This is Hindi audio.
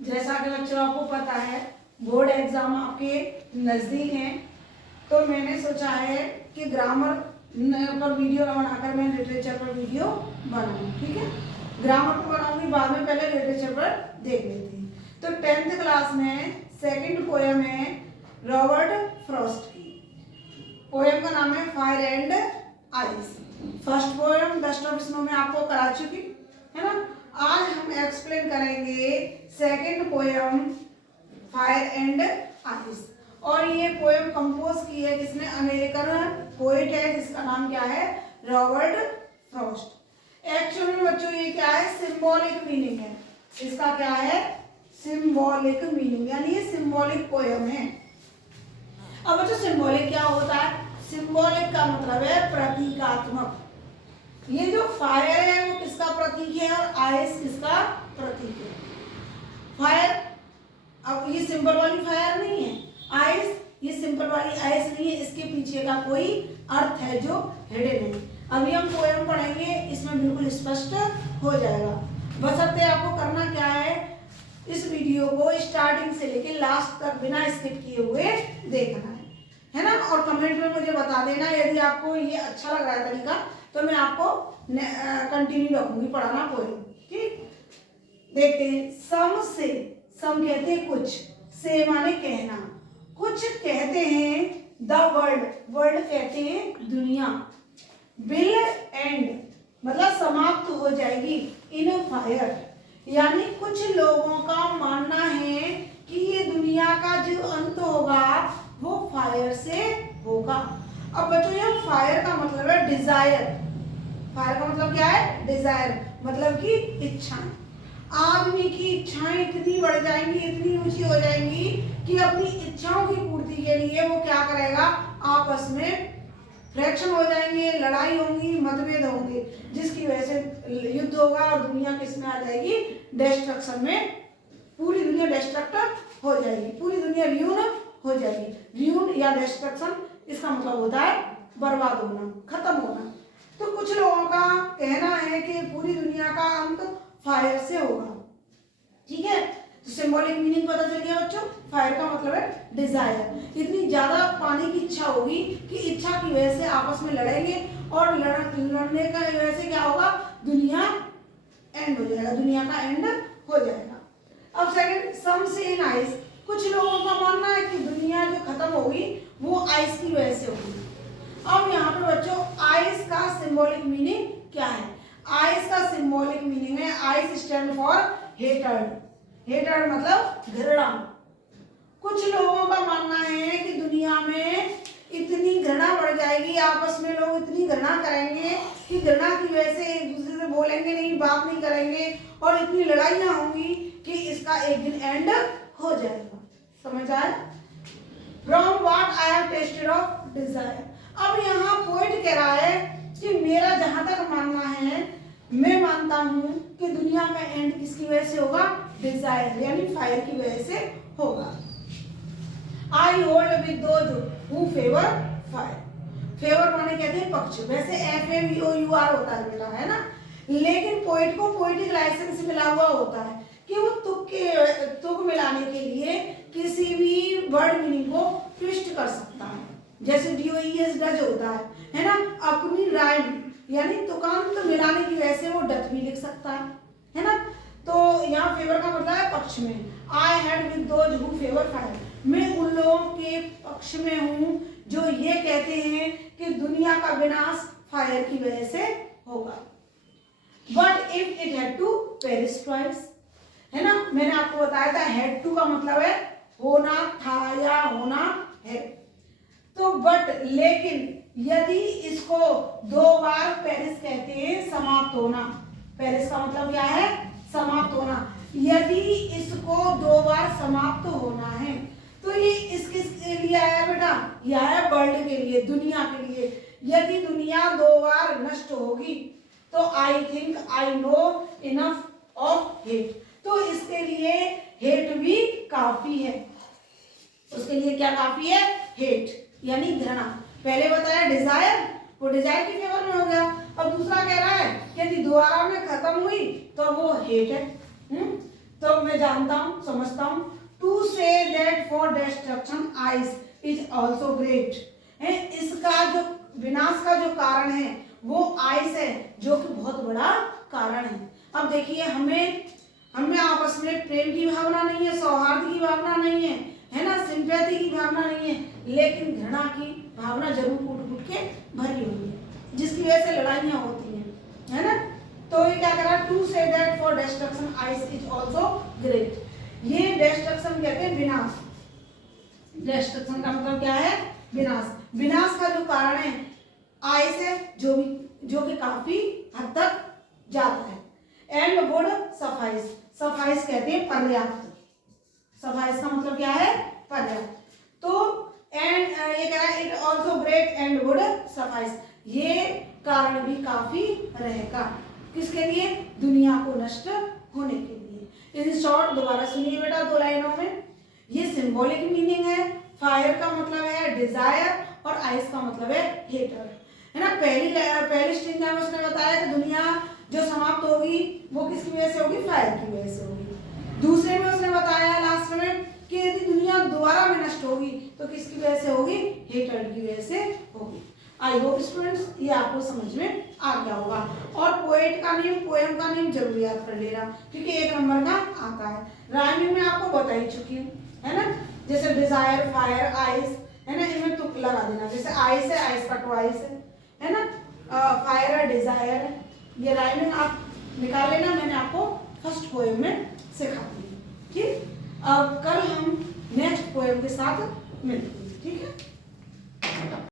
जैसा कि बच्चों आपको पता है बोर्ड एग्जाम आपके नज़दीक हैं, तो मैंने सोचा है कि ग्रामर पर वीडियो न बनाकर मैं लिटरेचर पर वीडियो बनाऊँ। ठीक है, ग्रामर पर बनाऊंगी, बाद में पहले लिटरेचर पर देख लेती हैं। तो 10th क्लास में सेकंड पोएम है रॉबर्ट फ्रॉस्ट की। पोएम का नाम है fire and ice. First poem dust of snow में आपको करा चुकी है ना। आज हम एक्सप्लेन करेंगे second poem fire and ice. और ये पोएम कंपोज की है किसने, अमेरिकन पोएट है जिसका नाम क्या है, रॉबर्ट फ्रॉस्ट। एक्चुअल में बच्चों ये क्या है, सिंबॉलिक मीनिंग है इसका। क्या है, सिंबॉलिक मीनिंग, यानी ये सिंबॉलिक पोएम है। अब बच्चों सिंबॉलिक क्या होता है, सिंबॉलिक का मतलब है प्रतीकात्मक। ये जो फायर है वो किसका प्रतीक है और आइस किसका प्रतीक है। फायर, अब ये सिंपल वाली फायर नहीं है, आइस ये सिंपल वाली आइस नहीं है, इसके पीछे का कोई अर्थ है जो हिडन है। अभी हम पोएम पढ़ेंगे, इसमें बिल्कुल स्पष्ट हो जाएगा। बशर्ते आपको करना क्या है, इस वीडियो को स्टार्टिंग से लेकर लास्ट तक बिना स्किप किए हुए देखना है ना। और कमेंट में मुझे बता देना यदि आपको ये अच्छा लग रहा है तरीका, तो मैं आपको कंटिन्यू रखूंगी पढ़ाना पोएम। ठीक, देखते हैं। सम से, सम कहते हैं कुछ, से माने कहना, कुछ कहते हैं द वर्ल्ड, वर्ल्ड कहते हैं दुनिया, विल एंड मतलब समाप्त हो जाएगी इन फायर, यानी कुछ लोगों का मानना है कि ये दुनिया का जो अंत होगा वो फायर से होगा। अब बच्चों ये फायर का मतलब है डिजायर। फायर का मतलब क्या है, डिजायर, मतलब कि इच्छाएं। आदमी की इच्छाएं इतनी बढ़ जाएंगी, इतनी ऊंची हो जाएंगी कि अपनी इच्छाओं की पूर्ति के लिए वो क्या करेगा, आपस में फ्रैक्शन हो जाएंगे, लड़ाई होंगी, मतभेद होंगे, जिसकी वजह से युद्ध होगा और दुनिया किस में आ जाएगी, डिस्ट्रक्शन में। पूरी दुनिया डिस्ट्रक्ट हो जाएगी, पूरी दुनिया रियून हो जाएगी। रियून या डिस्ट्रक्शन इसका मतलब होता है बर्बाद होना, खत्म होना। तो कुछ लोगों का कहना है कि पूरी दुनिया का अंत फायर से होगा। ठीक है, तो सिंबॉलिक मीनिंग पता चल गया बच्चों। फायर का मतलब है डिजायर, इतनी ज्यादा पाने की इच्छा होगी कि इच्छा की वजह से आपस में लड़ेंगे और लड़ने का वजह से क्या होगा, दुनिया एंड हो जाएगा, दुनिया का एंड हो जाएगा। अब सेकंड, सम से इन आइस, कुछ लोगों का मानना है कि दुनिया जो खत्म होगी वो आइस की वजह से होगी। अब यहाँ पे बच्चों आइस का सिंबॉलिक मीनिंग क्या है, आइस का सिंबॉलिक मीनिंग है, ice stand for hatred. Hatred मतलब घृणा। कुछ लोगों का मानना है कि दुनिया में इतनी घृणा बढ़ जाएगी, आपस में लोग इतनी घृणा करेंगे कि घृणा की वजह से एक दूसरे से बोलेंगे नहीं, बात नहीं करेंगे और इतनी लड़ाइयाँ होंगी कि इसका एक दिन एंड हो जाएगा। समझ आया? From what I have tasted of desire। अब यहाँ पोएट कह रहा है कि मेरा जहां तक मानना है, मैं मानता हूं कि दुनिया का एंड किसकी वजह से होगा, डिजायर यानी फायर की वजह से होगा। I hold with those who favour fire. Favour माने कहते हैं पक्ष, वैसे FAVOUR होता है बेटा, है ना। लेकिन पोएट को पोएटिक लाइसेंस मिला हुआ होता है कि वो तुक मिलाने के लिए किसी भी वर्ड मीनिंग को ट्विस्ट कर सकता है, जैसे DOES डज होता है ना। अपनी राइम यानी तुकांत मिलाने की वजह से वो डथ भी लिख सकता है ना। तो यहाँ फेवर का मतलब है पक्ष में। I had with those who favour fire, मैं उन लोगों के पक्ष में हूँ जो ये कहते हैं कि दुनिया का विनाश फायर की वजह से होगा। But if it had to perish twice, है ना, मैंने आपको बताया था हैड टू का मतलब है होना था या होना है। तो बट लेकिन यदि इसको दो बार पेरिस कहते हैं, समाप्त होना। पेरिस का मतलब क्या है, समाप्त होना। यदि इसको दो बार समाप्त होना है तो ये किसके लिए आया बेटा, यह है वर्ल्ड के लिए, दुनिया के लिए। यदि दुनिया दो बार नष्ट होगी तो I think I know enough of hate, तो इसके लिए हेट भी काफी है। उसके लिए क्या काफी है, हेट यानी घृणा। पहले बताया डिजायर, वो डिजायर की फेवर में हो गया। अब दूसरा कह रहा है कि यदि दोबारा में खत्म हुई तो वो हेट है। तो मैं मैं जानता हूँ, समझता हूँ। To say that for destruction ice is also great है, इसका जो विनाश का जो कारण है वो आइस है, जो कि बहुत बड़ा कारण है। अब देखिए हमें आपस में प्रेम की भावना नहीं है, सौहार्द की भावना नहीं है ना, सिंपैथी की भावना नहीं है, लेकिन घृणा की भावना जरूर कूट के भरी हुई है, जिसकी वजह से लड़ाइयाँ होती हैं, है ना। तो ये क्या करा, to say that for destruction ice is also great. ये डिस्ट्रक्शन कहते हैं विनाश। डिस्ट्रक्शन का मतलब क्या है, विनाश। विनाश का जो कारण है आइस है, जो कि काफी हद तक जाता है। एंड वुड सफाइस, सफाइस कहते हैं पर्याप्त। सफाइस का मतलब क्या है, पर्याप्त। तो एंड ये कह रहा है it also break and would suffice, ये कारण भी काफी रहेगा, किसके लिए, दुनिया को नष्ट होने के लिए। इन शॉर्ट दोबारा सुनिए बेटा 2 लाइनों में। ये सिंबॉलिक मीनिंग है। फायर का मतलब है डिजायर और आइस का मतलब है हेटर, है ना। पहली स्ट्रिंग में उसने बताया कि दुनिया जो समाप्त होगी वो किसकी वजह से होगी, फायर की वजह से होगी। दूसरे में उसने बताया लास्ट में कि यदि दुनिया दोबारा में नष्ट होगी तो किसकी वजह से होगी, हेटर की वजह से होगी। आई होप स्टूडेंट्स ये आपको समझ में आ गया होगा। और पोएट का नेम, पोएम का नेम जरूर याद कर लेना, क्योंकि 1 नंबर का आता है। राइमिंग में आपको बता ही चुकी हूँ, है ना। जैसे डिजायर, फायर, आइस, है ना, इनमें तुक लगा देना। जैसे आइस है, आइस का ट्वाइस है ना। फायर है, डिजायर है। ये राइमिंग आप निकाल लेना, मैंने आपको फर्स्ट पोएम में सिखा दी। ठीक, अब कल हम नेक्स्ट पोएम के साथ मिलते हैं, ठीक है।